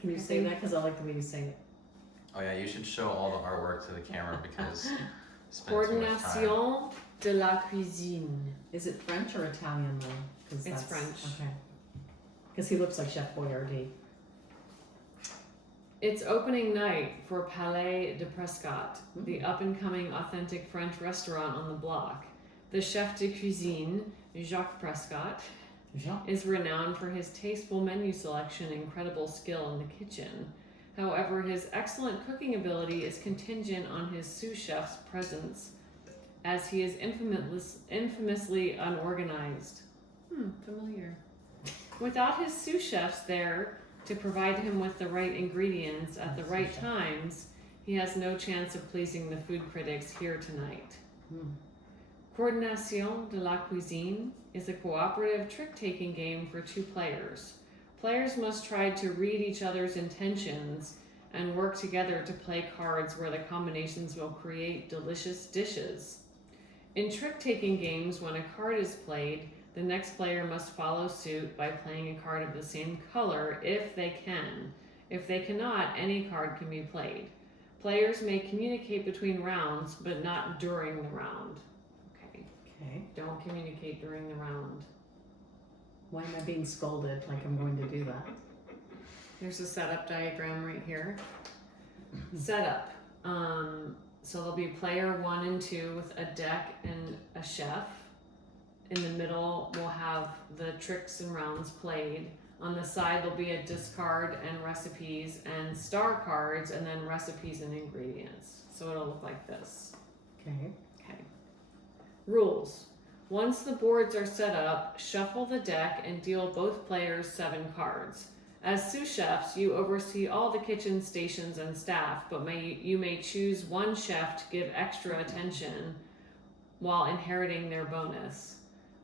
Can you say that? Because I like the way you say it. Oh yeah, you should show all the artwork to the camera because spend too much time. Coordination de la cuisine. Is it French or Italian though? 'Cause It's that's- French. Okay. Because he looks like Chef Boyardee. It's opening night for Palais de Prescott, the up-and-coming authentic French restaurant on the block. The chef de cuisine, Jacques Prescott, is renowned for his tasteful menu selection and incredible skill in the kitchen. However, his excellent cooking ability is contingent on his sous chef's presence, as he is infamously unorganized. Familiar. Without his sous chefs there to provide him with the right ingredients at the right times, he has no chance of pleasing the food critics here tonight. Coordination de la cuisine is a cooperative trick-taking game for 2 players. Players must try to read each other's intentions and work together to play cards where the combinations will create delicious dishes. In trick-taking games, when a card is played, the next player must follow suit by playing a card of the same color if they can. If they cannot, any card can be played. Players may communicate between rounds, but not during the round. Okay. Don't communicate during the round. Why am I being scolded like I'm going to do that? There's a setup diagram right here. Setup. So there'll be player 1 and 2 with a deck and a chef. In the middle, we'll have the tricks and rounds played. On the side, there'll be a discard and recipes and star cards, and then recipes and ingredients. So it'll look like this. Okay. Okay. Rules. Once the boards are set up, shuffle the deck and deal both players 7 cards. As sous chefs, you oversee all the kitchen stations and staff, but you may choose one chef to give extra attention while inheriting their bonus.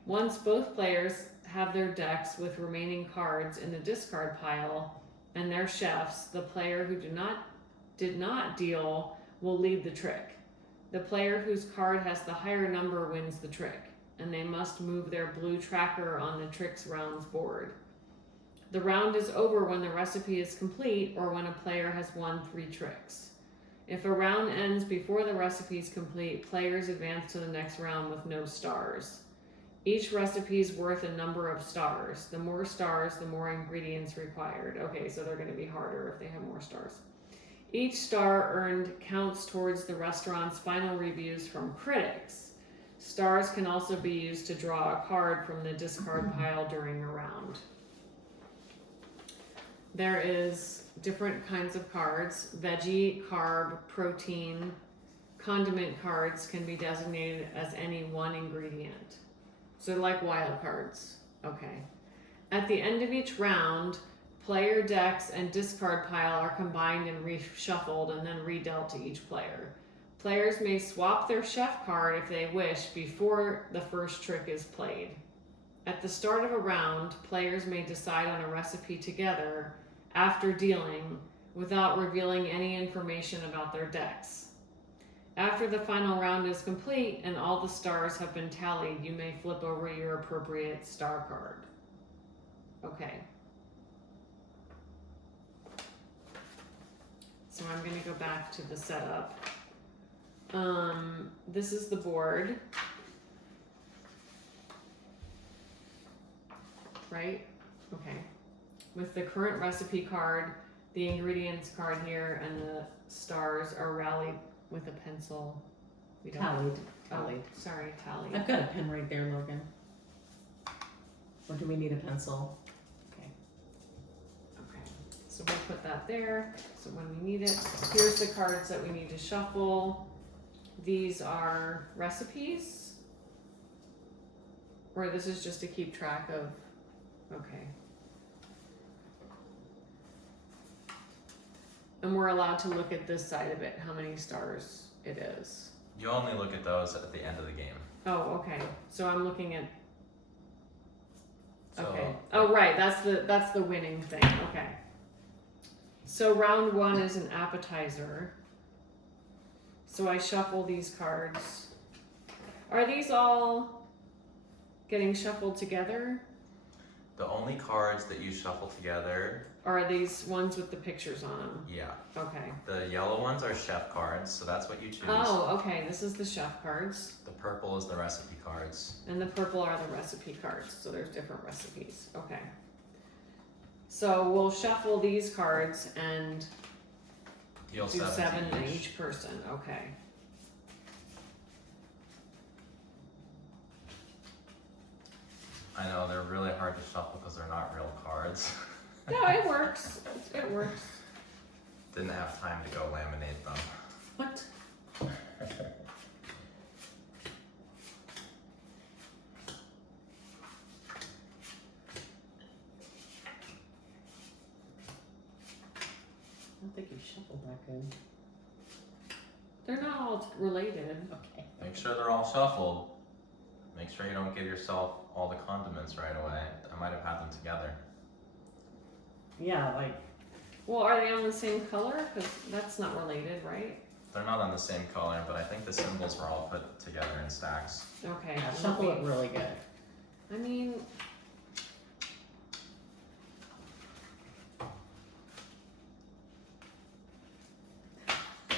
Once both players have their decks with remaining cards in the discard pile and their chefs, the player who did not deal will lead the trick. The player whose card has the higher number wins the trick, and they must move their blue tracker on the tricks rounds board. The round is over when the recipe is complete or when a player has won 3 tricks. If a round ends before the recipe is complete, players advance to the next round with no stars. Each recipe is worth a number of stars. The more stars, the more ingredients required. Okay, so they're going to be harder if they have more stars. Each star earned counts towards the restaurant's final reviews from critics. Stars can also be used to draw a card from the discard pile during a round. There is different kinds of cards. Veggie, carb, protein, condiment cards can be designated as any one ingredient. So like wild cards. Okay. At the end of each round, player decks and discard pile are combined and reshuffled and then redealt to each player. Players may swap their chef card if they wish before the first trick is played. At the start of a round, players may decide on a recipe together after dealing without revealing any information about their decks. After the final round is complete and all the stars have been tallied, you may flip over your appropriate star card. Okay. So I'm going to go back to the setup. This is the board. Right? Okay. With the current recipe card, the ingredients card here, and the stars are rallied with a pencil. Tallied. Tallied. Sorry, tallied. I've got a pen right there, Logan. Or do we need a pencil? Okay. Okay. So we'll put that there. So when we need it, here's the cards that we need to shuffle. These are recipes. Or this is just to keep track of. Okay. And we're allowed to look at this side of it, how many stars it is. You only look at those at the end of the game. Oh, okay. So I'm looking at. So, Okay. Oh, right. That's the winning thing. Okay. So round 1 is an appetizer. So I shuffle these cards. Are these all getting shuffled together? The only cards that you shuffle together, Are these ones with the pictures on them? yeah. Okay. The yellow ones are chef cards, so that's what you choose. Oh, okay. This is the chef cards. The purple is the recipe cards. And the purple are the recipe cards. So there's different recipes. Okay. So we'll shuffle these cards and Deal do 7 7 to to each. each person. Okay. I know, they're really hard to shuffle because they're not real cards. No, it works. It works. Didn't have time to go laminate them. What? I don't think you shuffled that good. They're not all related. Okay. Make sure they're all shuffled. Make sure you don't give yourself all the condiments right away. I might have had them together. Yeah, like, Well, are they on the same color? Because that's not related, right? They're not on the same color, but I think the symbols were all put together in stacks. Okay. yeah, let shuffle me- it really good. I mean,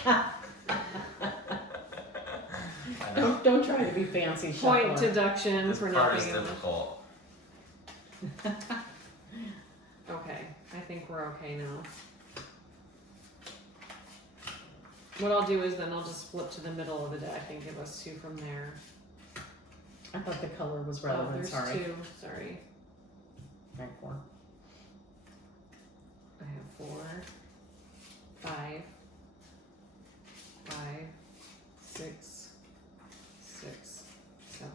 I know. Don't try to be fancy point shuffler. deduction This for part is nothing. difficult. Okay, I think we're okay now. What I'll do is then I'll just flip to the middle of the deck and give us 2 from there. I thought the color was Oh, relevant, there's sorry. 2. Sorry. Right, 4. I have 4, 5, 5, 6, 6, 7,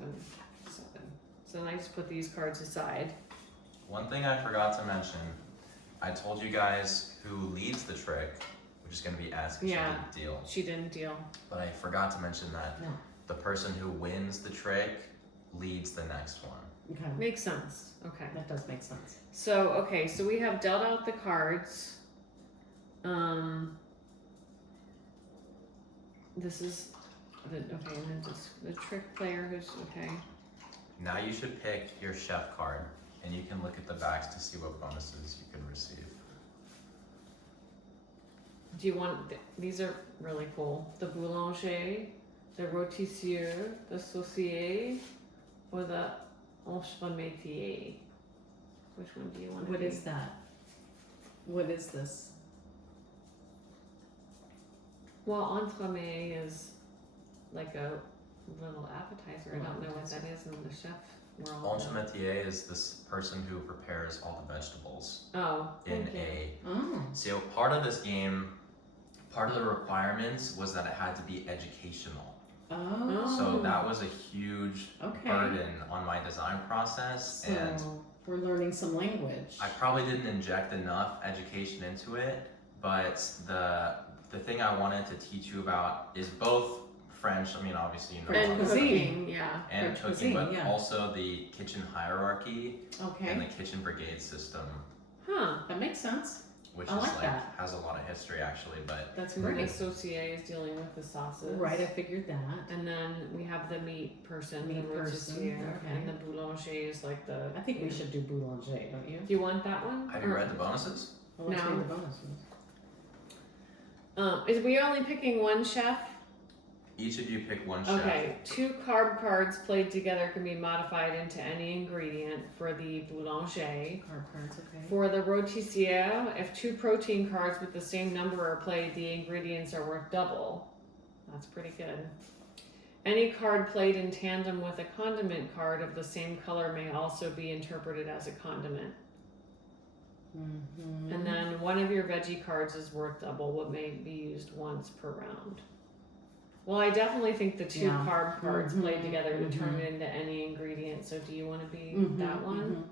7. So then I just put these cards aside. One thing I forgot to mention, I told you guys who leads the trick, which is going to be S because Yeah. she didn't deal. She didn't deal. But I forgot to mention that No. the person who wins the trick leads the next one. Okay. Makes sense. Okay. That does make sense. So, okay, so we have dealt out the cards. This is the, okay, and then just the trick player who's, okay. Now you should pick your chef card, and you can look at the backs to see what bonuses you can receive. Do you want, these are really cool. The boulanger, the rôtisseur, the saucier, or the entremetier. Which one do you want to What be? is that? What is this? Well, entremet is like a little appetizer. I don't know what that is in the chef world. Entremetier is this person who prepares all the vegetables Oh, in thank you. a. Oh. So part of this game, part of the requirements was that it had to be educational. Oh. So that was a huge Okay. burden on my design process, So and we're learning some language. I probably didn't inject enough education into it. But the thing I wanted to teach you about is both French. I mean, obviously you know French And about cuisine. cooking, yeah. and French cooking, cuisine, but yeah. also the kitchen hierarchy and Okay. the kitchen brigade system, Huh. That makes sense. which I is like like that. has a lot of history actually. But That's And the great. saucier is dealing with the sauces. Right, I figured that. And then we have the meat person, Meat the person, rôtissier, okay. and the boulanger is like the. I think we should do boulanger, don't you? Do you want that one? have you Or- read the bonuses? Well, let's No. read the bonuses. Is we only picking one chef? Each of you pick one chef. Okay, 2 carb cards played together can be modified into any ingredient for the boulanger. Cards, okay. For the rôtissier, if 2 protein cards with the same number are played, the ingredients are worth double. That's pretty good. Any card played in tandem with a condiment card of the same color may also be interpreted as a condiment. Mm-hmm. And then one of your veggie cards is worth double, what may be used once per round. Well, I definitely think the 2 Yeah. carb cards Mhm, played together to turn mhm. it into any ingredient. So do you want to be Mhm, that one?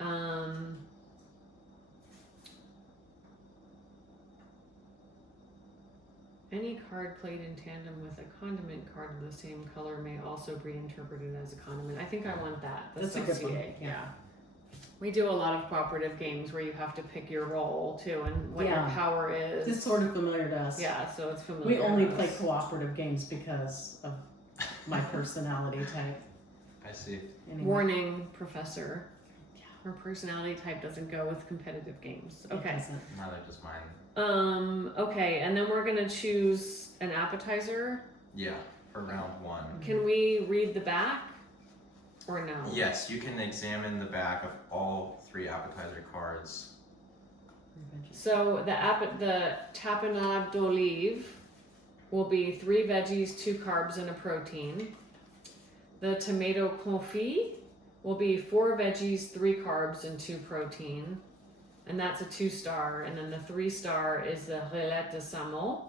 mhm. Any card played in tandem with a condiment card of the same color may also be interpreted as a condiment. I think I want that. The That's a good one. saucier, Yeah. We do a lot of cooperative games where you have to pick your role too and what your Yeah. power is. It's sort of familiar to us. Yeah, so it's familiar. We only to play us. cooperative games because of my personality type. I see. Anyway. Warning, Professor. Her personality type doesn't go with competitive games. It Okay. doesn't. Neither does mine. Okay, and then we're gonna choose an appetizer. Yeah, for round 1. Can we read the back? Or no? Yes, you can examine the back of all 3 appetizer cards. So the tapenade d'olive will be 3 veggies, 2 carbs, and a protein. The tomato confit will be 4 veggies, 3 carbs, and 2 protein. And that's a 2-star. And then the 3-star is the relette de saumon.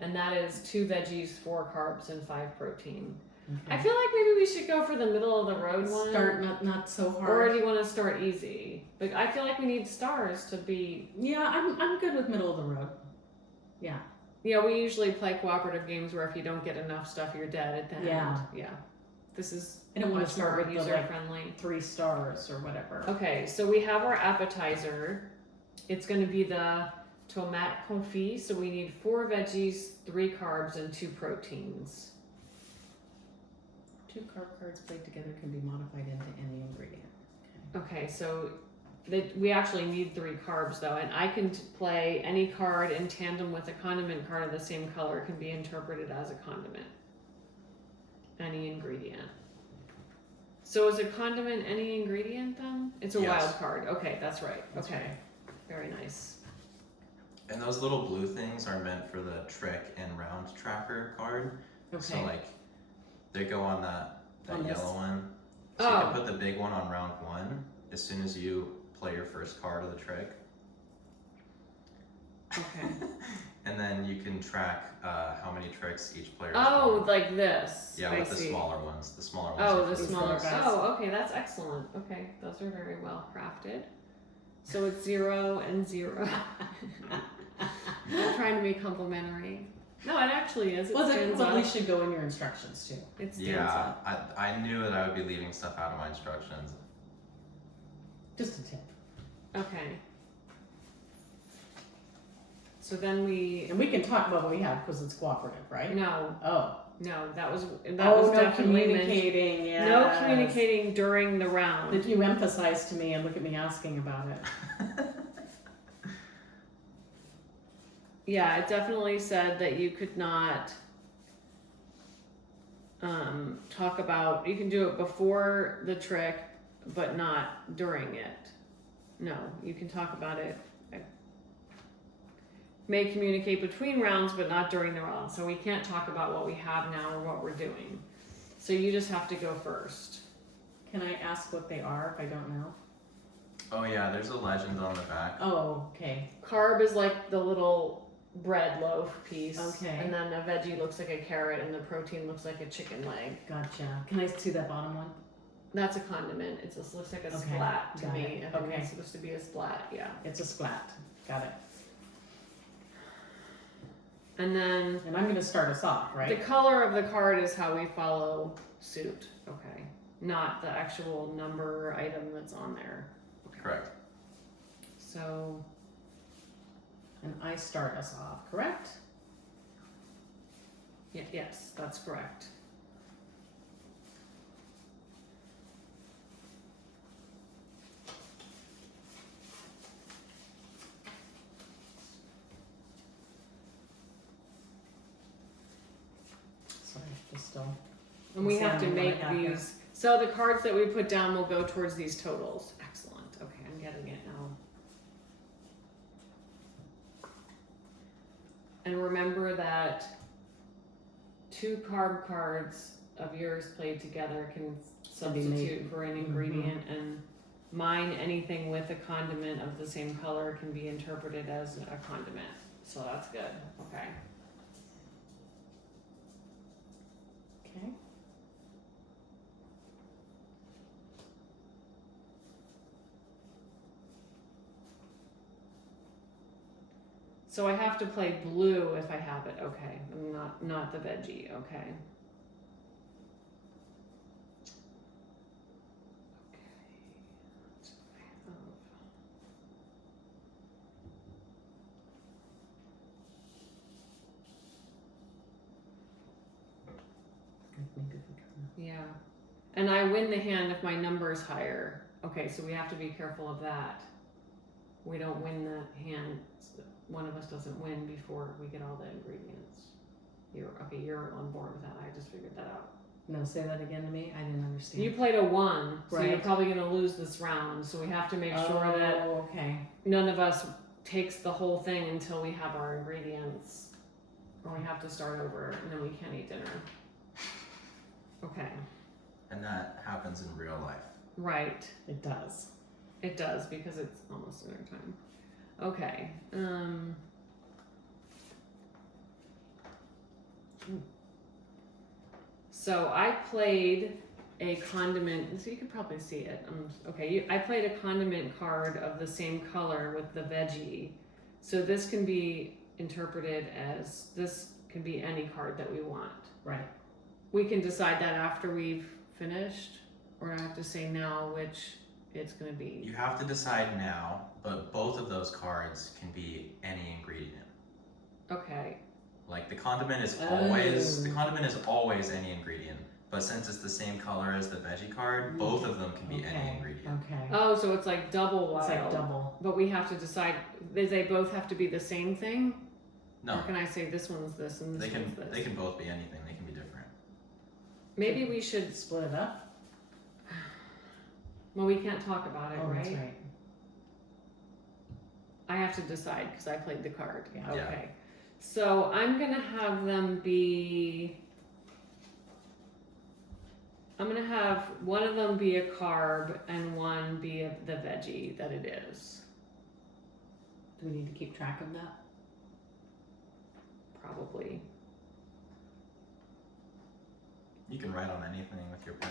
And that is 2 veggies, 4 carbs, and 5 protein. Okay. I feel like maybe we should go for the middle of the road one. Start not so Or hard. do you want to start easy? But I feel like we need stars to be. Yeah, I'm good with middle of the road. Yeah. Yeah, we usually play cooperative games where if you don't get enough stuff, you're dead at the end. Yeah. This is I don't want much to start more with the user friendly. 3 stars or whatever. Okay, so we have our appetizer. It's going to be the tomate confit. So we need 4 veggies, 3 carbs, and 2 proteins. 2 carb cards played together can be modified into any ingredient. Okay, so we actually need 3 carbs though, and I can play any card in tandem with a condiment card of the same color can be interpreted as a condiment. Any ingredient. So is a condiment any ingredient then? It's a Yes. wild card. Okay, that's right. That's Okay, right. very nice. And those little blue things are meant for the trick and round tracker card. Okay. So like, they go on that On this. yellow one. So you can put the big one on round 1 as soon as you play your first card of the trick. Okay. And then you can track how many tricks each player. Oh, like this. yeah, I with the see. smaller ones. The smaller ones. Oh, are the for smaller first. guys. Oh, okay, that's excellent. Okay, those are very well crafted. So it's 0 and 0. I'm trying to be complimentary. No, it actually is. It Well, that stands probably up. should go in your instructions too. It stands Yeah, up. I knew that I would be leaving stuff out of my instructions. Just a tip. Okay. So then we. And we can talk about what we have because it's cooperative, right? No, Oh. that was Oh, no definitely communicating. Yes. No communicating during the round. That you emphasize to me and look at me asking about it. Yeah, it definitely said that you could not talk about, you can do it before the trick, but not during it. No, you can talk about it. May communicate between rounds, but not during the round. So we can't talk about what we have now or what we're doing. So you just have to go first. Can I ask what they are if I don't know? Oh yeah, there's a legend on the back. Oh, okay. Carb is like the little bread loaf piece. Okay. And then a veggie looks like a carrot and the protein looks like a chicken leg. Gotcha. Can I see that bottom one? That's a condiment. It just looks like a Okay, splat to got me. it. I think Okay. it's supposed to be a splat, yeah. It's a splat. Got it. And then And I'm going to start us off, the right? color of the card is how we follow suit. Okay. Not the actual number item that's on there. Correct. So And I start us off, correct? yeah, yes, that's correct. Sorry, just still. And we have to Examine what make I have here. these. So the cards that we put down will go towards these totals. Excellent. Okay, I'm getting it now. And remember that 2 carb cards of yours played together can Can be made. substitute for an ingredient, and mine, anything with a condiment of the same color, can be interpreted as a condiment. So that's good. Okay. Okay. So I have to play blue if I have it. Okay, not the veggie. Okay. Okay. Yeah, and I win the hand if my number is higher. Okay, so we have to be careful of that. We don't win the hand. One of us doesn't win before we get all the ingredients. You're on board with that. I just figured that out. No, say that again to me. I didn't understand. You played a 1, so you're Right. probably going to lose this round. So we have to make sure that Oh, okay. none of us takes the whole thing until we have our ingredients, or we have to start over, and then we can't eat dinner. Okay, And that happens in real life. right. It does. It does because it's almost dinner time. Okay. So I played a condiment. So you could probably see it. I played a condiment card of the same color with the veggie. So this can be interpreted as this can be any card that we want. Right. We can decide that after we've finished, or I have to say now which it's going to be. You have to decide now, but both of those cards can be any ingredient. Okay. Like the condiment is Oh. always any ingredient. But since it's the same color as the veggie card, both of them can be any Okay. ingredient. Okay. Oh, so it's like double wild. It's like double. But we have to decide. They both have to be the same thing? No, Or can I say this one's this and this one's this? they can both be anything. They can be different. Maybe we should. Split it up. Well, we can't talk about it, Oh, right? that's right. I have to decide because I played the card. Yeah. Okay. Yeah. So I'm gonna have them be. I'm gonna have one of them be a carb and one be the veggie that it is. Do we need to keep track of that? Probably. You can write on anything with your pen.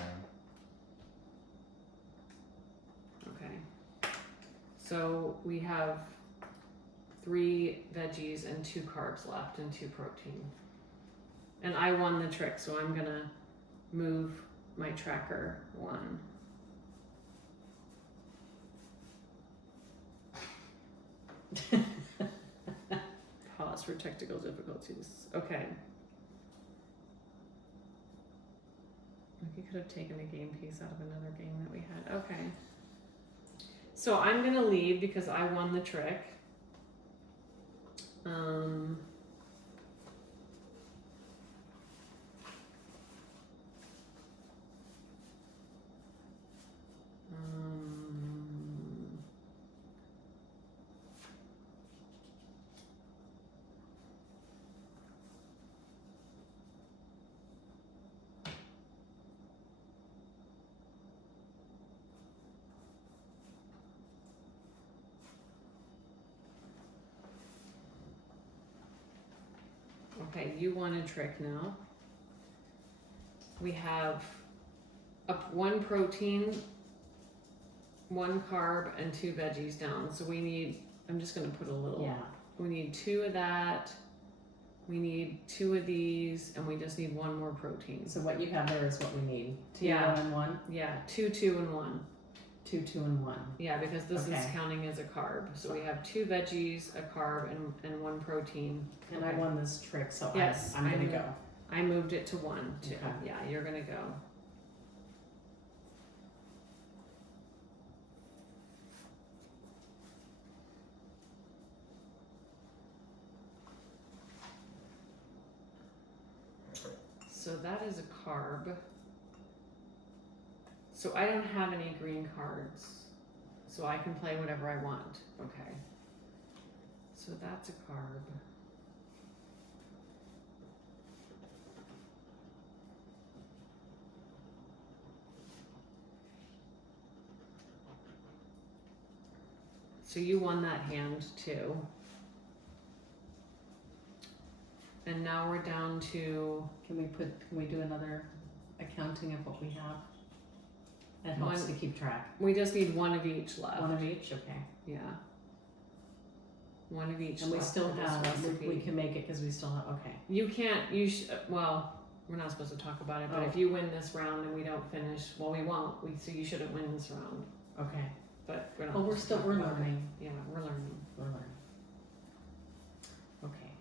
Okay. So we have 3 veggies and 2 carbs left and 2 protein. And I won the trick, so I'm gonna move my tracker 1. Pause for technical difficulties. Okay. We could have taken a game piece out of another game that we had. Okay. So I'm gonna leave because I won the trick. Okay, you want a trick now. We have up 1 protein, 1 carb, and 2 veggies down. So we need, I'm just gonna put a little, Yeah. we need 2 of that, we need 2 of these, and we just need 1 more protein. So what you have there is what we need. 2, Yeah. 1, and 1. Yeah, 2, 2, and 1. 2, 2, and 1. Yeah, because this is Okay. counting as a carb. So we have 2 veggies, a carb, and 1 protein. And I won this trick, so Yes, I'm I gonna know. go. I moved it to 1 too. Okay. Yeah, you're gonna go. So that is a carb. So I don't have any green cards. So I can play whatever I want. Okay. So that's a carb. So you won that hand too. And now we're down to Can we do another accounting of what we have? That helps to keep track. we just need 1 of each left. 1 of each, okay. Yeah. 1 of each And we left still for this have, recipe. we can make it because we still have, okay. You can't, well, we're not supposed to talk about it, but Oh. if you win this round and we don't finish, well, we won't, so you shouldn't win this round, Okay. but we're not. Well, supposed to talk we're about it. learning. Yeah, we're learning. We're learning. Okay.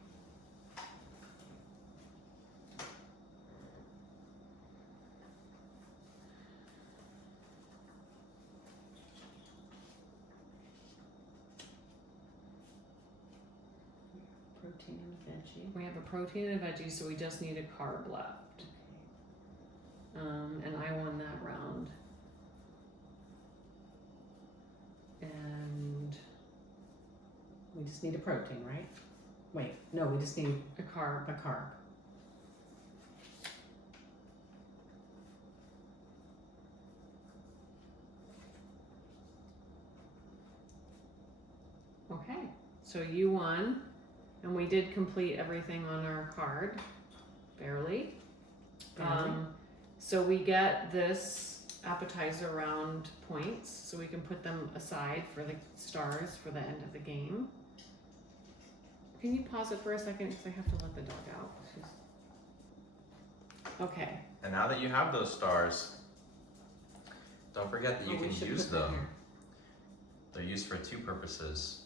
protein and a veggie. We have a protein and a veggie, so we just need a carb left. And I won that round. And We just need a protein, right? Wait, no, we just need a carb. a carb. Okay, so you won, and we did complete everything on our card, barely. Barely. So we get this appetizer round points, so we can put them aside for the stars for the end of the game. Can you pause it for a second, because I have to let the dog out. Okay. And now that you have those stars, don't forget that you Oh, we can should use put that them. here. They're used for 2 purposes.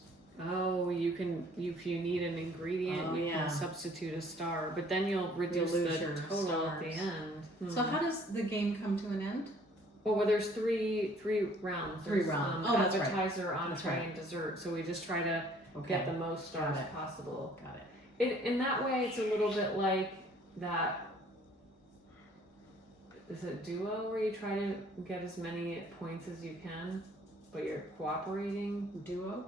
Oh, you can, if you need an ingredient, Oh, you yeah. can substitute a star, but then you'll reduce lose the your total at the stars. end. So how does the game come to an end? Well, there's three rounds. Three There's, rounds. Oh, that's right. appetizer, That's entree, right. and dessert. So we just try to Okay. get the most stars Got it. possible. Got it. In that way, it's a little bit like that. Is it duo where you try to get as many points as you can, but you're cooperating? Duo?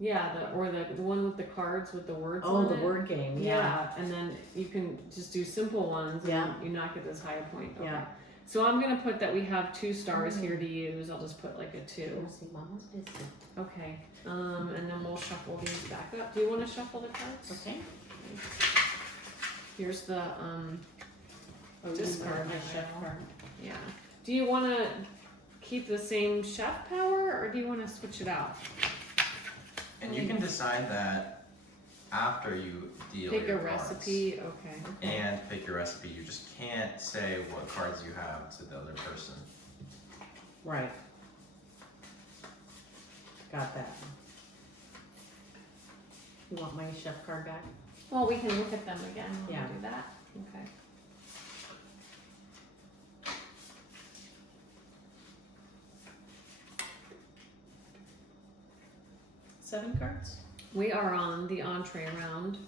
Yeah, the one with the cards with the words Oh, on the it. word game. Yeah, and then you can just do simple ones. Yeah. And you not get as high a point. Okay. Yeah. So I'm gonna put that we have 2 stars here to use. I'll just put like a 2. See, Mama's busy. Okay. And then we'll shuffle these back up. Do you want to shuffle the cards? Okay. Here's the discard my pile. chef card. Yeah. Do you want to keep the same chef power, or do you want to switch it out? And you can decide that after you deal Pick a your cards. recipe. Okay. And pick your recipe. You just can't say what cards you have to the other person. Right. Got that. You want my chef card back? Well, we can look at them again when Yeah. we do that. Okay. Seven cards? We are on the entree round,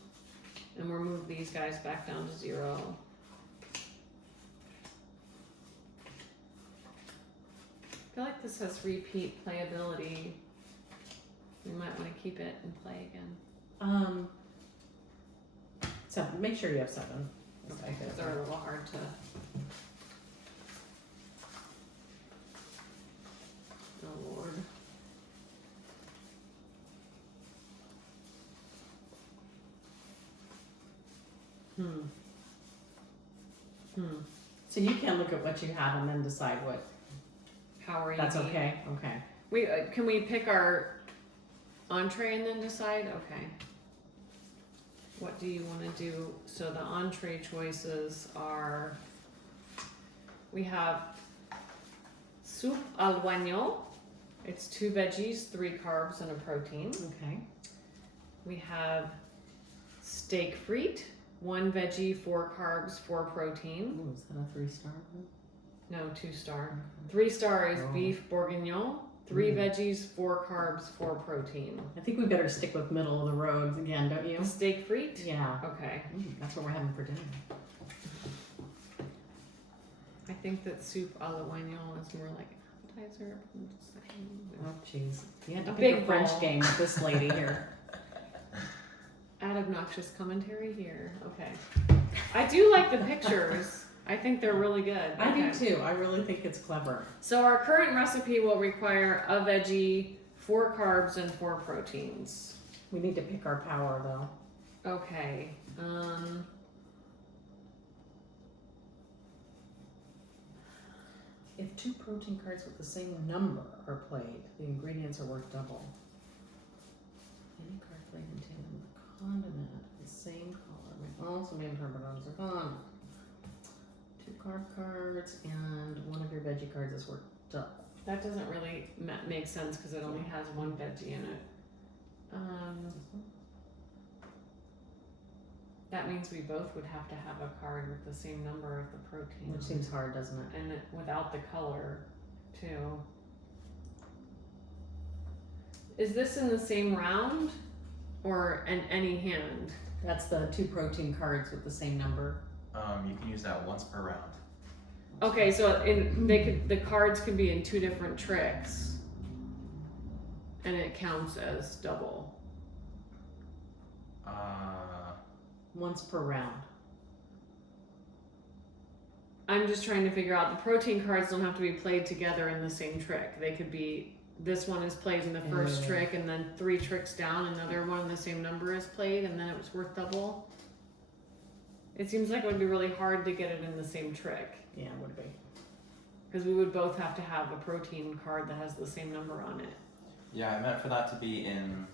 and we'll move these guys back down to 0. I feel like this has repeat playability. We might want to keep it and play again. Seven. Make sure you have 7. Okay, because they're a little hard to. Oh Lord. So you can look at what you have and then decide what. How are you? That's being- okay. Okay. We can we pick our entree and then decide? Okay. What do you want to do? So the entree choices are. We have soup al guagno. It's 2 veggies, 3 carbs, and a protein. Okay. We have steak frite, 1 veggie, 4 carbs, 4 protein. Ooh, is that a 3-star? No, 2-star. 3-star is Oh. beef bourguignon. 3 veggies, 4 carbs, 4 protein. I think we better stick with middle of the road again, don't you? The steak frite? Yeah. Okay. That's what we're having for dinner. I think that soup a la guagnon is more like appetizer. I'm just saying. Oh, jeez. You had to A pick a big French ball. game with this lady here. Add obnoxious commentary here. Okay. I do like the pictures. I think they're really good. I do Okay. too. I really think it's clever. So our current recipe will require a veggie, 4 carbs, and 4 proteins. We need to pick our power though. Okay. If 2 protein cards with the same number are played, the ingredients are worth double. Any card played in tandem with a condiment of the same color may also be interpreted as a condiment. 2 carb cards and 1 of your veggie cards is worth double. That doesn't really make sense because it only has 1 veggie in it. That means we both would have to have a card with the same number of the protein. Which seems hard, doesn't it? And without the color, too. Is this in the same round? or in any hand? That's the 2 protein cards with the same number. You can use that once per round. Okay, so the cards could be in 2 different tricks, and it counts as double. Once per round. I'm just trying to figure out the protein cards don't have to be played together in the same trick. They could be, this one is played in the first trick, and then 3 tricks down, another one the same number is played, and then it was worth double. It seems like it would be really hard to get it in the same trick. Yeah, it would be. Because we would both have to have a protein card that has the same number on it. Yeah, I meant for that to be in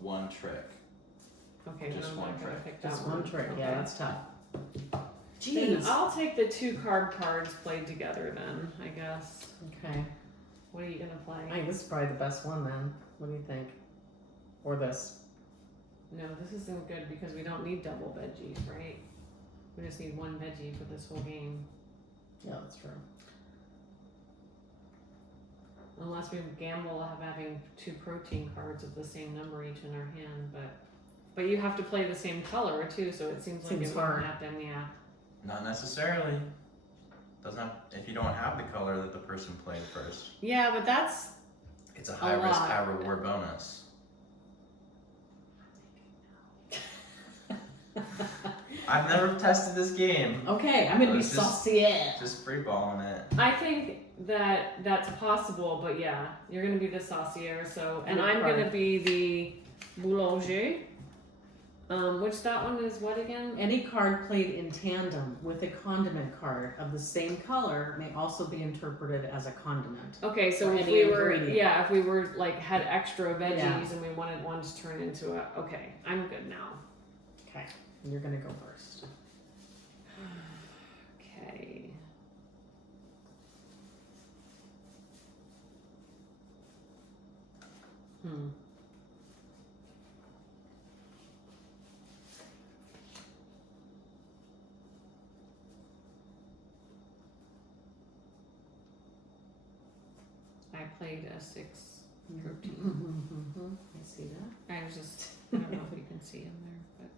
one trick. Okay, then Just I'm one not gonna trick. pick that Just one. one trick. Okay. Yeah, that's tough. Then Jeez. I'll take the 2 cards played together then, I guess. Okay. What are you gonna I play? think this is probably the best one then. What do you think? Or this? No, this isn't good because we don't need double veggies, right? We just need 1 veggie for this whole game. Yeah, that's true. Unless we gamble of having 2 protein cards of the same number each in our hand, but you have to play the same color too, so it seems like Seems it would hard. happen, yeah. Not necessarily. Doesn't have, if you don't have the color that the person played first. Yeah, but that's It's a high risk, lot. high reward bonus. I've never tested this game. Okay, I'm gonna be It's just- saucier. Just free balling it. I think that that's possible, but yeah, you're gonna be the saucier, so and Good I'm card. gonna be the boulanger. Which that one is what again? Any card played in tandem with a condiment card of the same color may also be interpreted as a condiment. Okay, so Or if any we were ingredient. if we were like had extra veggies Yeah. and we wanted one to turn into a okay, I'm good now. Okay, you're gonna go first. Okay. I played a 6 protein. I see that. I was just, I don't know if you can see in there, but.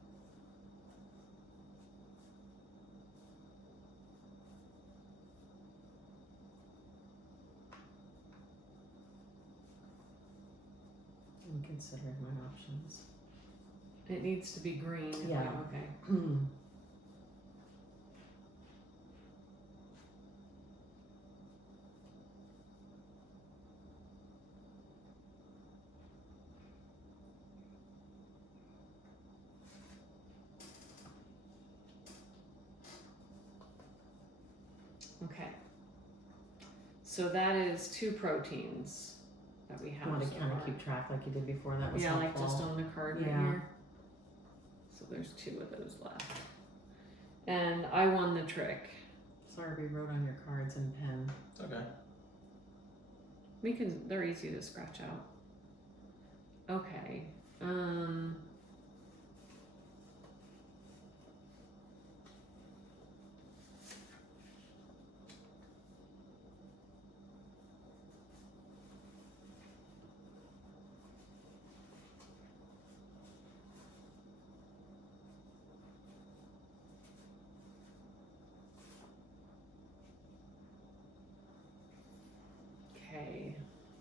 I'm considering my options. It needs to be green. Yeah. Okay. Okay. So that is 2 proteins that we have. I want to so kind of far. keep track like you did before. That was Yeah, like helpful. just on the card right Yeah. here. So there's 2 of those left. And I won the trick. Sorry, we wrote on your cards in pen. It's okay. They're easy to scratch out. Okay. Okay.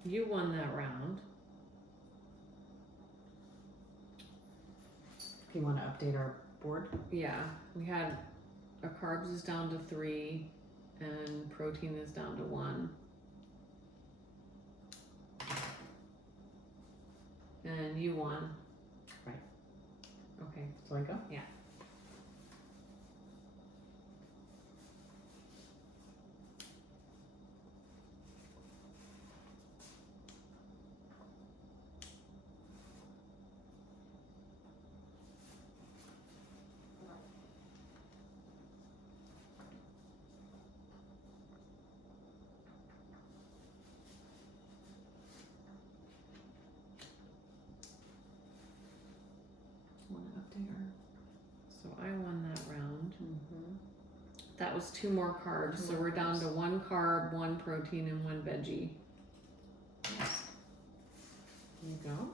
You won that round. Do you want to update our board? Yeah. We had our carbs is down to 3 and protein is down to 1. And you won. Right. Okay. So I go? Yeah. Want to update our? So I won that round. Mm-hmm. That was 2 more carbs, so we're down to 1 carb, 1 protein, and 1 veggie. Yes. There you go.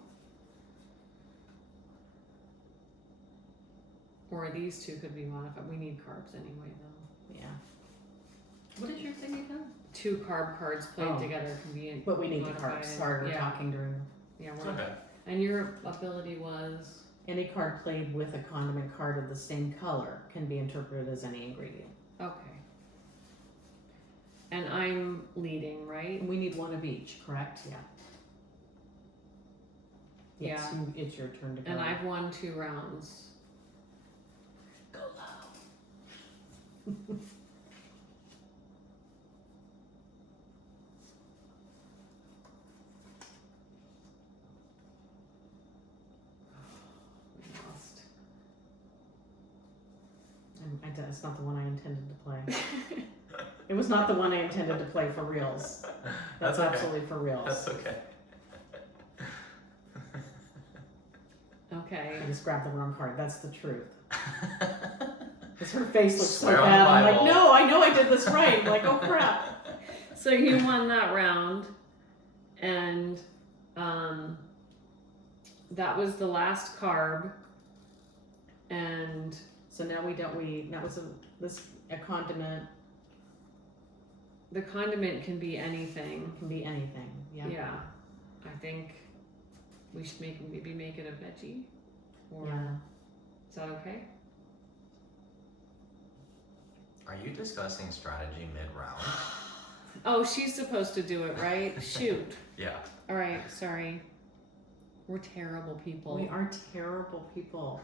Or these two could be modified. We need carbs anyway, though. Yeah. What is your thing again? 2 carb cards played Oh. together can be But we need the modified. carbs. Sorry, we're Yeah. talking during. Yeah, It's we're okay. And your ability was Any card played with a condiment card of the same color can be interpreted as any ingredient. okay. And I'm leading, right? And we need one of each, correct? Yeah. Yes, Yeah. it's your turn to go. And I've won 2 rounds. Go low. We lost. It's not the one I intended to play. It was not the one I intended to play for reals. That's okay. absolutely for reals. That's okay. Okay. I just grabbed the wrong card. That's the truth. Because her face looks so Swear on the bad. I'm like, Bible. no, I know I did this right. I'm like, oh crap. So you won that round, and that was the last carb, and So now that was a condiment. the condiment can be anything. Can be anything. Yeah. Yeah. I think we should maybe make it a veggie, or Yeah. is that okay? Are you discussing strategy mid-round? Oh, she's supposed to do it, right? Shoot. Yeah. All right, sorry. We're terrible people. We are terrible people.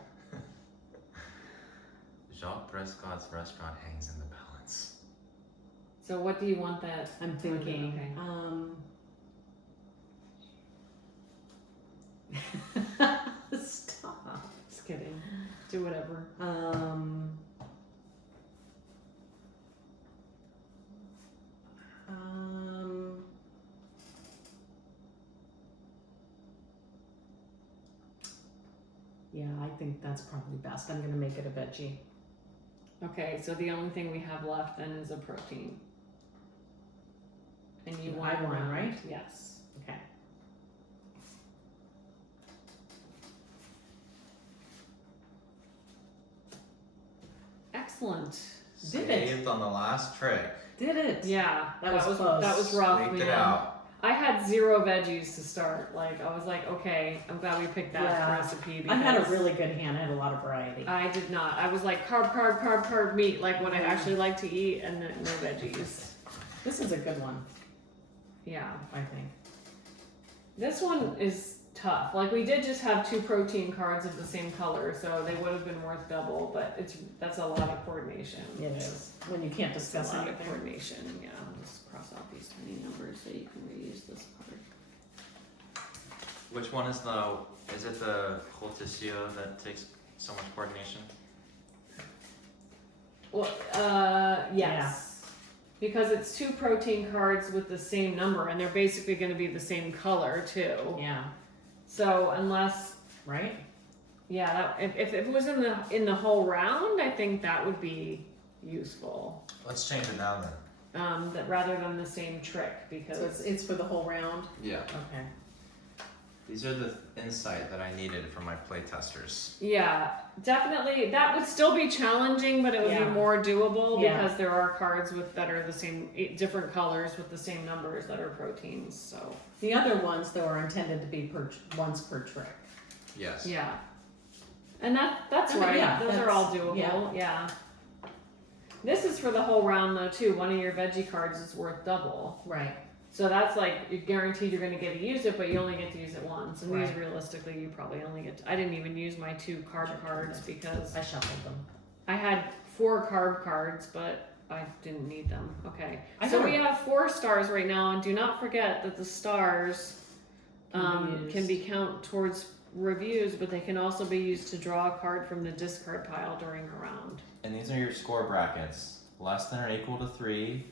Jacques Prescott's restaurant hangs in the balance. So what do you want that? I'm thinking. Stop. Just kidding. Do whatever. Yeah, I think that's probably best. I'm gonna make it a veggie. Okay, so the only thing we have left then is a protein. And you I won a won, round. right? Yes. Okay. Excellent. Did it. Saved on the last trick. Did it? Yeah, That was close. That was rough, Squeaked man. it out. I had 0 veggies to start. Like I was like, okay, I'm glad we picked that Yeah. recipe. I had a because really good hand. I had a lot of variety. I did not. I was like carb meat, like what I actually like to eat, and then no veggies. This is a good one, Yeah. I think. This one is tough. Like we did just have 2 protein cards of the same color, so they would have been worth double, but that's a lot of coordination. It is. When you can't It's a discuss lot of anything. coordination. Yeah, I'll just cross out these tiny numbers so you can reuse this card. Which one is it the Rotisseau that takes so much coordination? Well, yes. Because it's 2 protein cards with the same number, and they're basically going to be the same color too. Yeah. So unless, Right? yeah, if it was in the whole round, I think that would be useful. Let's change it now then. That rather than the same trick, because So it's for the whole round? Yeah. Okay. These are the insight that I needed from my playtesters. yeah, definitely that would still be challenging, but it would Yeah. be more doable Yeah. because there are cards that are the same, different colors with the same numbers that are proteins. So The other ones, though, are intended to be once per trick. Yes. yeah, and that's I mean, right. yeah, Those are all that's- doable. Yeah. This is for the whole round though too. One of your veggie cards is worth double. Right. So that's like you're guaranteed you're going to get to use it, but you only get to use it once. And these Right. realistically, you probably only get. I didn't even use my 2 carb cards because I shuffled them. I had 4 carb cards, but I didn't need them. Okay, I so had we a- have 4 stars right now, and do not forget that the stars Can be can be used. count towards reviews, but they can also be used to draw a card from the discard pile during a round. And these are your score brackets. Less than or equal to 3.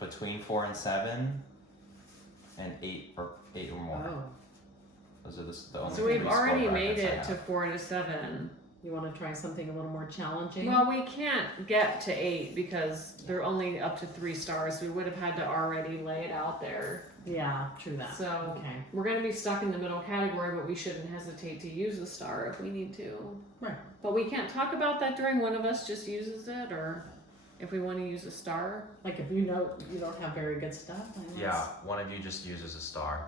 Between 4 and 7. And 8 or more. Oh. Those are the only So we've three score already brackets made I it to have. 4 to 7. You want to try something a little more challenging? Well, we can't get to 8 because they're only up to 3 stars. We would have had to already lay it out there. Yeah, true that. So Okay. we're going to be stuck in the middle category, but we shouldn't hesitate to use the star if we need to. Right. But we can't talk about that during one of us just uses it, or if we want to use a star. Like if you know you don't have very good stuff. I know Yeah, one of you just uses a star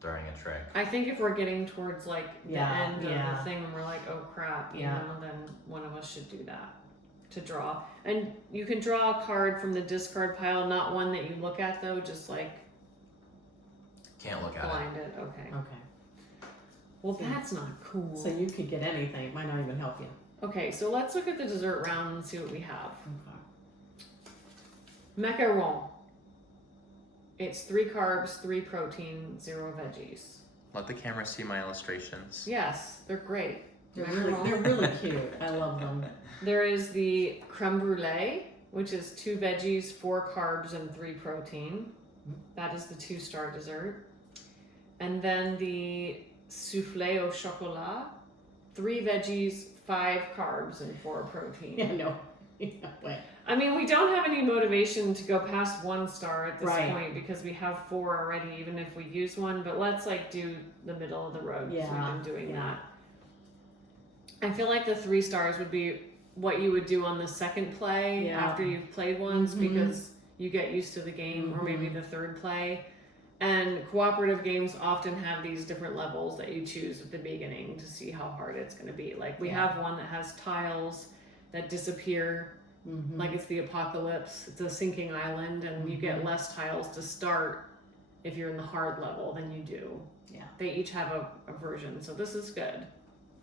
during a trick. I think if we're getting towards like the Yeah, end of yeah. the thing and we're like, oh crap, you Yeah. know, then one of us should do that to draw. And you can draw a card from the discard pile, not one that you look at though, just like Can't look at it. blind it. Okay. Okay. Well, So- that's not cool. So you could get anything. It might not even help you. Okay, so let's look at the dessert round and see what we have. Okay. Macaron. It's 3 carbs, 3 protein, 0 veggies. Let the camera see my illustrations. Yes, they're great. They're Macaron. really cute. I love them. There is the creme brulee, which is 2 veggies, 4 carbs, and 3 protein. That is the 2-star dessert. And then the soufflé au chocolat, 3 veggies, 5 carbs, and 4 protein. Yeah, no. Yeah, wait. I mean, we don't have any motivation to go past 1 star at this Right. point because we have 4 already, even if we use one. But let's like do the middle of the road because Yeah, we've been doing yeah. that. I feel like the 3 stars would be what you would do on the second play Yeah. after you've played once Mhm. because you get used to the game, or maybe the third play. And cooperative games often have these different levels that you choose at the beginning to see how hard it's going to be. Like we Yeah. have one that has tiles that disappear, Mm-hmm. like it's the apocalypse. It's a sinking island, and you get less tiles to start if you're in the hard level than you do. Yeah. They each have a version, so this is good.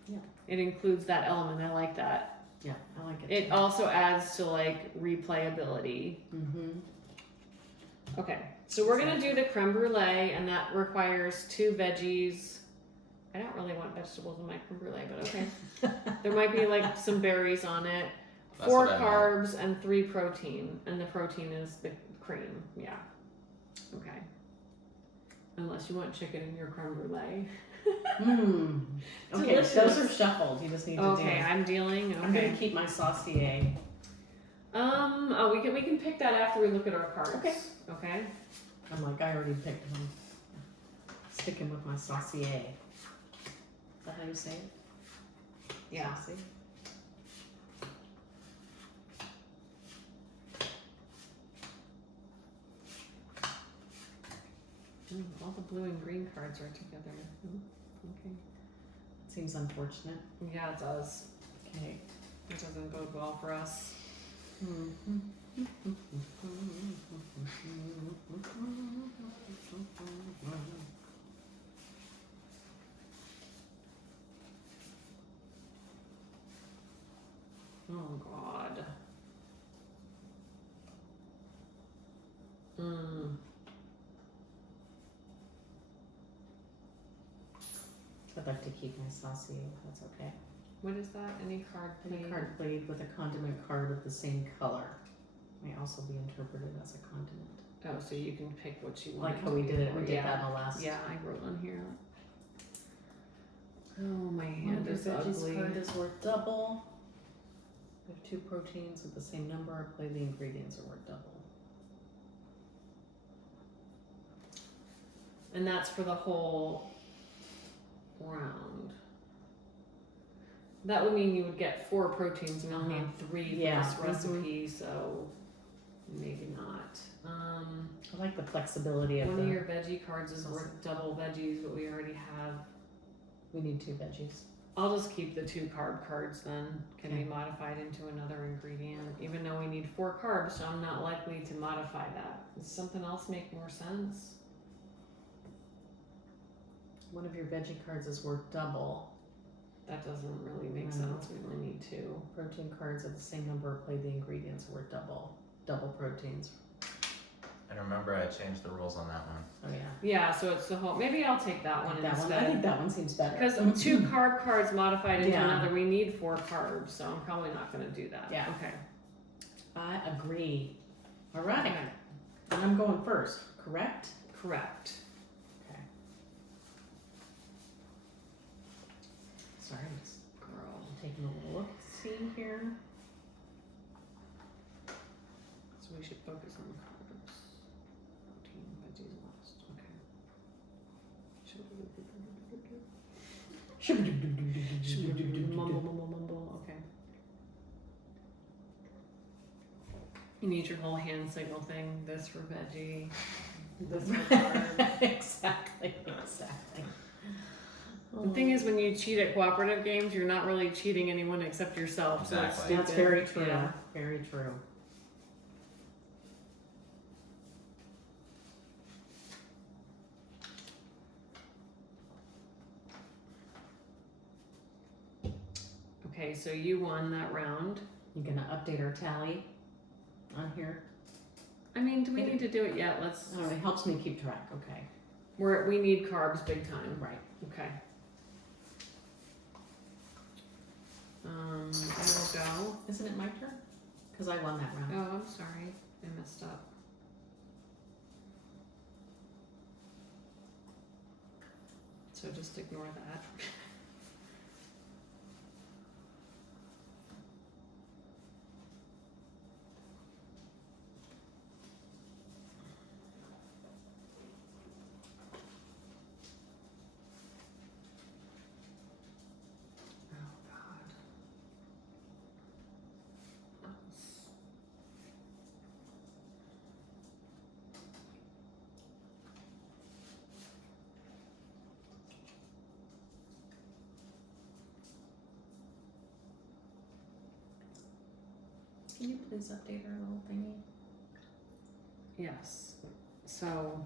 Yeah. It includes that element. I like that. Yeah, I like it. It also adds to like replayability. Mm-hmm. Okay, so we're gonna do the creme brulee, and that requires 2 veggies. I don't really want vegetables in my creme brulee, but okay. There might be like some berries on it. That's 4 what I meant. carbs and 3 protein, and the protein is the cream. Yeah. Okay. Unless you want chicken in your creme brulee. Mm. Okay, Delicious. those are shuffled. You just need to Okay, deal. I'm dealing. I'm gonna Okay. keep my saucier. Oh, we can pick that after we look at our cards. Okay. Okay. I'm like, I already picked one. Sticking with my saucier. Is that how you say it? Yeah. Saucy? All the blue and green cards are together. Okay. Seems unfortunate. Yeah, it does. Okay. It doesn't bode well for us. Oh God. I'd like to keep my saucier, if that's okay. What is that? Any card Any played? card played with a condiment card of the same color may also be interpreted as a condiment. Oh, so you can pick what you want. Like how we did it, we did yeah. that in the last. Yeah, I wrote on here. Oh, my One hand of your is veggies ugly. card is worth double. If 2 proteins with the same number, play the ingredients are worth double. And that's for the whole round. That would mean you would get 4 proteins and only need 3 for Yeah, this recipe, so maybe not. I like the flexibility of One the. of your veggie cards is worth double veggies, but we already have. We need 2 veggies. I'll just keep the 2 carb cards then. Can Okay. be modified into another ingredient, even though we need 4 carbs, so I'm not likely to modify that. Does something else make more sense? One of your veggie cards is worth double. That doesn't really make No. sense. We only need 2. Protein cards of the same number, play the ingredients are worth double. Double proteins. And remember, I changed the rules on that one. Oh yeah. Yeah, so it's the whole. Maybe I'll take that one That one. instead. I think that one seems better. Because 2 carb cards modified into Yeah. another, we need 4 carbs, so I'm probably not going to do that. Yeah. Okay. I agree. All right. Okay. And I'm going first, correct? Correct. Okay. Sorry, Miss Girl. taking a look, see here. So we should focus on carbs. Protein, veggies last. Okay. Mumble. Okay. You need your whole hand signal thing. This for veggie. This for carb. Exactly. The thing is, when you cheat at cooperative games, you're not really cheating anyone except yourself. So it's Exactly. That's stupid. very true. Yeah. Very true. Okay, so you won that round. You gonna update our tally on here? I mean, do we need to do it yet? Let's. Oh, it helps me keep track. Okay. We need carbs big time. Right. Okay. I will go. Isn't it my turn? Because I won that round. Oh, I'm sorry. I messed up. So just ignore that. Oh, God. Can you please update our little thingy? Yes. So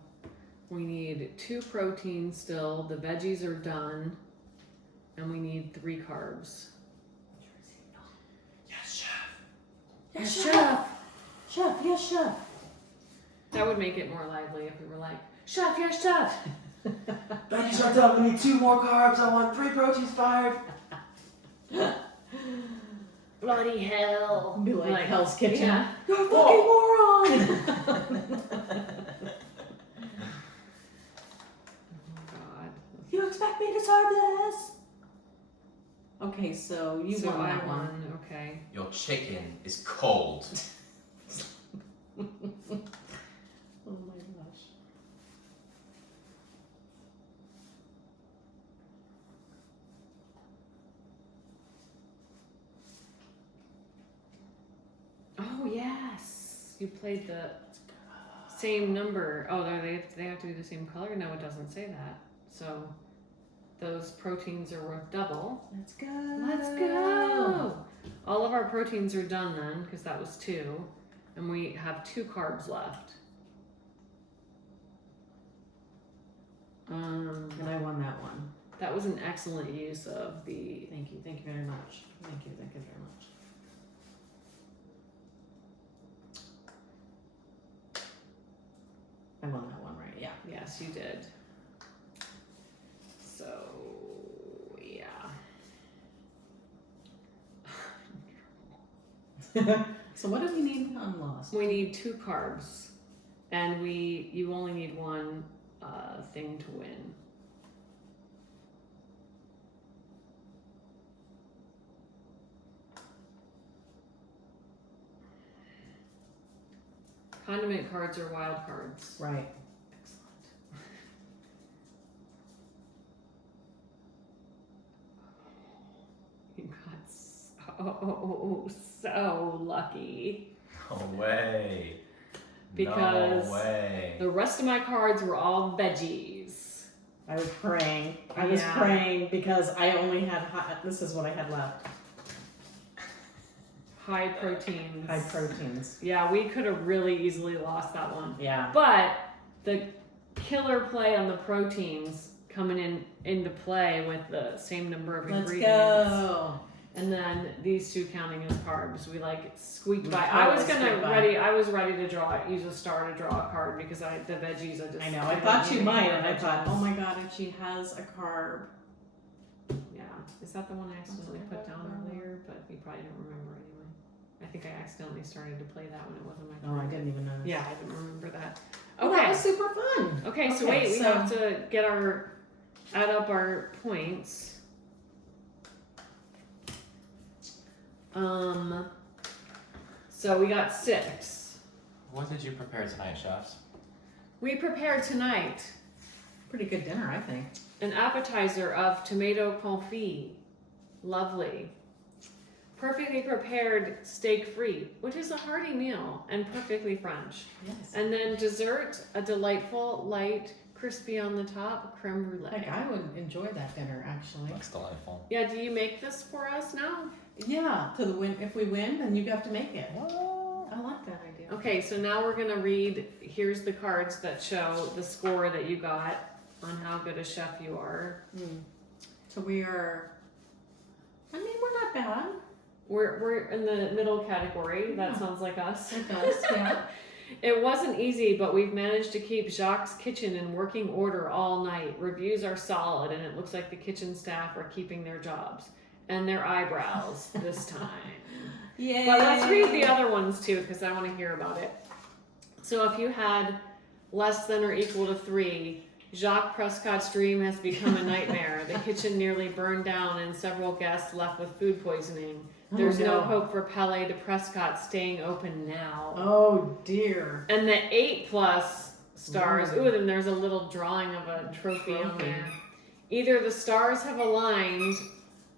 we need 2 proteins still. The veggies are done. And we need 3 carbs. Yes, chef. Yes, Chef! Chef, yes, chef. That would make it more lively if we were like, Chef, yes, chef! Veggies are done. We need 2 more carbs. I want 3 proteins, 5. Bloody hell. Be like Hell's Kitchen. Yeah. You're a fucking moron! Oh, God. You expect me to serve this? Okay, so you So won I that one. won. Okay. Your chicken is cold. Oh my gosh. Oh, yes. You played the same number. Oh, they have to be the same color? No, it doesn't say that. So those proteins are worth double. Let's go. Let's go. All of our proteins are done then, because that was 2. And we have 2 carbs left. And I won that one. That was an excellent use of the. Thank you very much. Thank you very much. I won that one, right? Yeah. Yes, you did. So, yeah. So what do we need on Lost? We need 2 carbs, and you only need 1 thing to win. Condiment cards are wild cards. Right. Excellent. You got so lucky. No way. Because no way. the rest of my cards were all veggies. I was praying. I was Yeah. praying because I only had this is what I had left. High proteins. High proteins. Yeah, we could have really easily lost that one. Yeah. But the killer play on the proteins coming into play with the same number of Let's ingredients. go. And then these 2 counting as carbs. We like squeaked We by. totally squeaked by. I was ready to use a star to draw a card because the veggies I just. I know. I thought you might, and I thought, oh my god, if she has a carb. Yeah. Is that the one I accidentally put down earlier? But you probably don't remember anyway. I think I accidentally started to play that when it wasn't my Oh, turn. I didn't even notice. Yeah, I didn't remember that. Oh, that Okay. was super fun. Okay, so Okay, wait, we so- have to add up our points. So we got 6. What did you prepare tonight, chefs? We prepared tonight Pretty good dinner, I think. an appetizer of tomato confit. Lovely. Perfectly prepared steak frite, which is a hearty meal and perfectly French. Yes. And then dessert, a delightful, light, crispy on the top, creme brulee. Like, I would enjoy that dinner, actually. That's delightful. Yeah, do you make this for us now? Yeah, to the win. If we win, then you have to make it. I like that idea. Okay, so now we're gonna read, here's the cards that show the score that you got on how good a chef you are. So we are. I mean, we're not bad. We're in the middle category, that Yeah. sounds like us. It does, yeah. It wasn't easy, but we've managed to keep Jacques' kitchen in working order all night. Reviews are solid, and it looks like the kitchen staff are keeping their jobs and their eyebrows this time. Yay. But let's read the other ones too, because I want to hear about it. So if you had less than or equal to 3, Jacques Prescott's dream has become a nightmare. The kitchen nearly burned down and several guests left with food poisoning. There's no hope for Palais de Prescott staying open now. Oh dear. And the 8+ stars, Ooh. ooh, then there's a little drawing of a trophy on Trophy. there. Either the stars have aligned,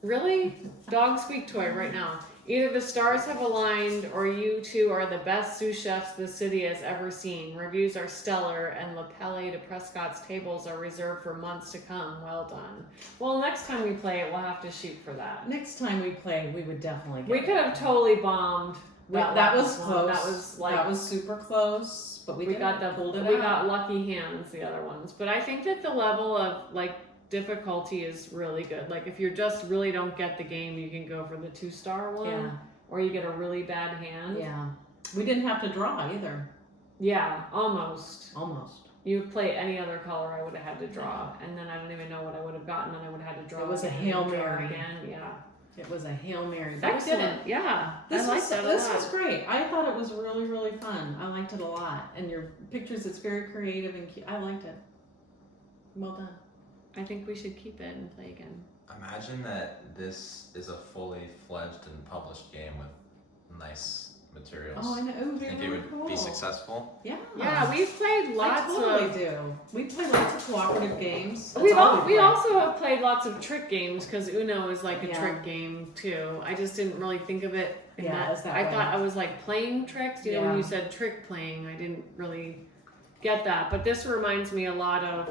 really? Dog squeak toy right now. Either the stars have aligned or you two are the best sous chefs the city has ever seen. Reviews are stellar and Le Palais de Prescott's tables are reserved for months to come. Well done. Well, next time we play it, we'll have to shoot for that. Next time we play, we would definitely get We could have totally bombed. That was last one. close. That was like that was super close, but we got the pulled it we out. got lucky hands the other ones, but I think that the level of like difficulty is really good. Like if you just really don't get the game, you can go for the 2-star one, Yeah. or you get a really bad hand. Yeah. We didn't have to draw either. Yeah, almost. Almost. You play any other color, I would have had to draw, and then I don't even know what I would have gotten, and I would have had to draw. It was a again Hail and draw Mary. again. Yeah, It was a Hail Mary. That did excellent. it. Yeah, This I like was that a this lot. was great. I thought it was really, really fun. I liked it a lot. And your pictures, it's very creative and cute. I liked it. Well done. I think we should keep it and play again. Imagine that this is a fully fledged and published game with nice materials. Oh, I know. It would be Think really it would cool. be successful? Yeah. Yeah, we've played lots I totally of. do. We play lots of cooperative games. That's We all we play. also have played lots of trick games because Uno is like a Yeah. trick game too. I just didn't really think of it. In Yeah, it's that I way. thought I was like playing tricks. You know, when Yeah. you said trick playing, I didn't really get that. But this reminds me a lot of.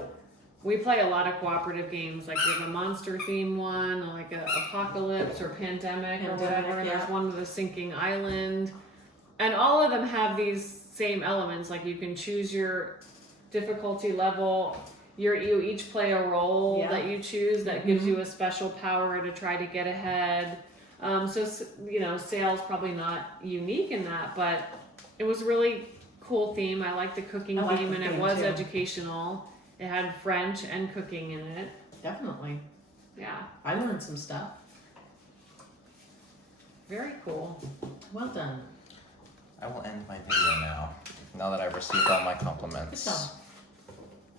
We play a lot of cooperative games. Like we have a monster theme one, like a apocalypse or pandemic or whatever. Pandemic, And yeah. there's one with a sinking island, and all of them have these same elements. Like you can choose your difficulty level. You each play a role Yeah. that you choose that gives Mhm. you a special power to try to get ahead. So you know, Sail's probably not unique in that, but it was a really cool theme. I like the cooking I like theme, the and it theme, was too. educational. It had French and cooking in it. Definitely. Yeah, I learned some stuff. very cool. Well done. I will end my video now that I've received all my compliments. Good job.